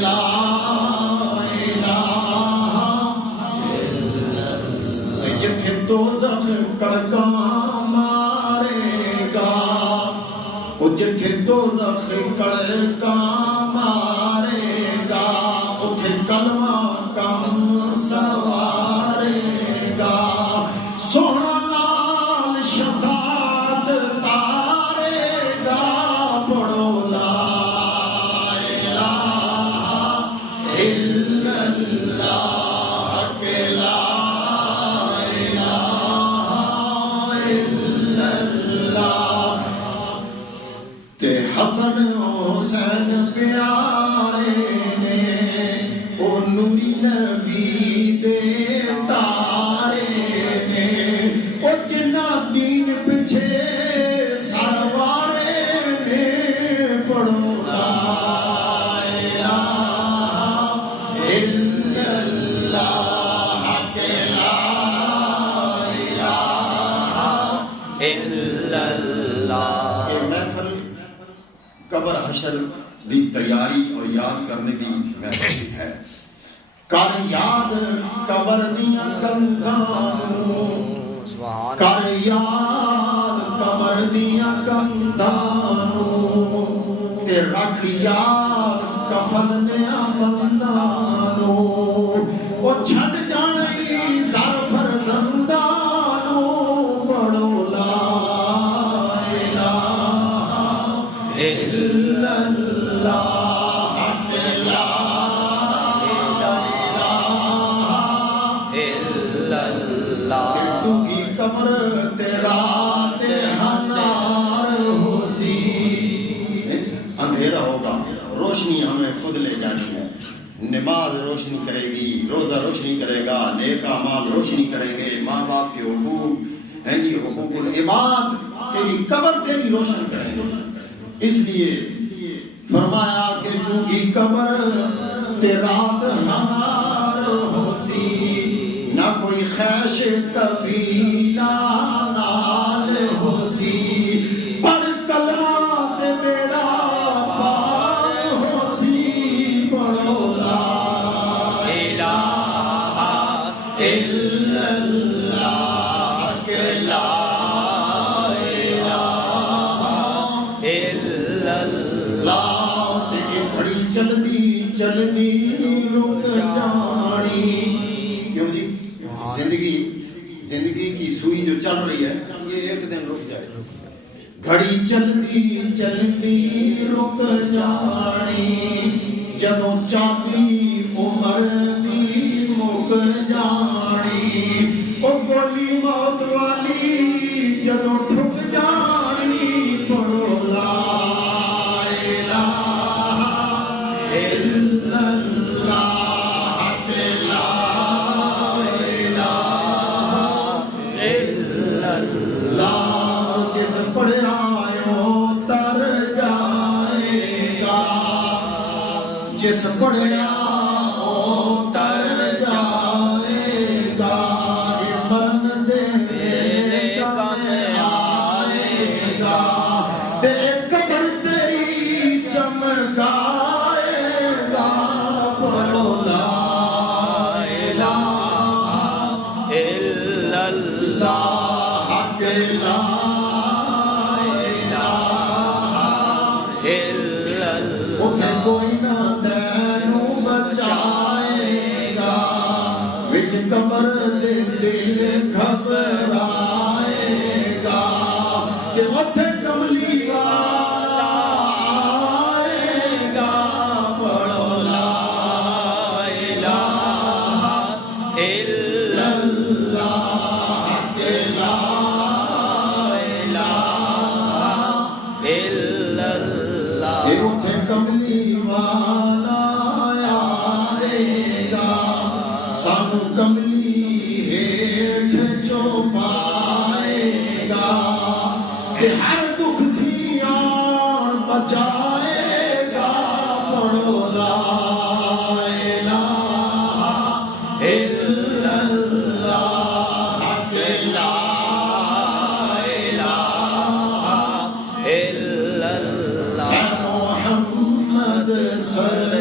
لا جتھے دوزخ کڑکا مارے گا، وہ جتھے دوزخ کڑکا مارے گا، اتھے کلمہ کم سوارے گا، سونا نال شفاعت تارے گا، پڑھو لا الہ الا اللہ کہ لا حسن حسین پیارے نے او نوری نبی دے تارے نے، او جنہ دین پچھے سروارے نے، پڑھو لا الہ الا اللہ کہ لا الہ الا اللہ۔ کہ محفل قبر حشر دی تیاری اور یاد کرنے دی محفل ہے۔ کر یاد قبر دیاں کندھاں نوں، کر یاد قبر دیاں کندھاں نوں، تے رکھ یاد کفن دیاں بنداں نوں، او چھڈ جائی زر فرزنداں نوں، پڑھو لا الہ الا اللہ کہ لا الہ الا اللہ۔ ڈوگی قبر تیرا ہنار ہو سی، اندھیرا ہوگا، روشنی ہمیں خود لے جانی ہے، نماز روشنی کرے گی، روزہ روشنی کرے گا، نیک اعمال روشنی کریں گے، ماں باپ کے حقوق ہیں جی، حقوق العباد تیری قبر تیری روشن کریں گے۔ اس لیے فرمایا کہ تو کی قبر تیرا ہمار ہو سی، نہ کوئی خیش قبیلہ نال ہو سی، پڑھ کلمہ تے بیڑا پار ہو سی، پڑھو لا الہ الا اللہ کہ لا چلدی رک جانی۔ کیوں جی؟ زندگی کی سوئی جو چل رہی ہے یہ ایک دن رک جائے، گھڑی چلدی رک جانی، جدوں چاہتی عمر دی مک جانی، او بولی موت والی جدوں ٹھک جانی، پڑھو لا جس پڑھیا او تر جائے گا، من دے کم آئے گا، تے قبر تیری چمکائے گا، پڑھو لا الہ الا اللہ کہ لا الہ الا اللہ۔ اتھے کوئی نہ قبر دے دل گھبرائے گا، کہ اتھے کملی والا آئے گا، پڑھو لا الہ الا اللہ کہ لا الہ الا اللہ۔ کہ اتھے کملی والا آئے گا، سانو کملی ہیٹھ چھپائے گا، کہ ہر دکھ تھی آن بچائے گا، پڑھو لا الہ الا اللہ کہ لا الہ الا اللہ۔ محمد صلی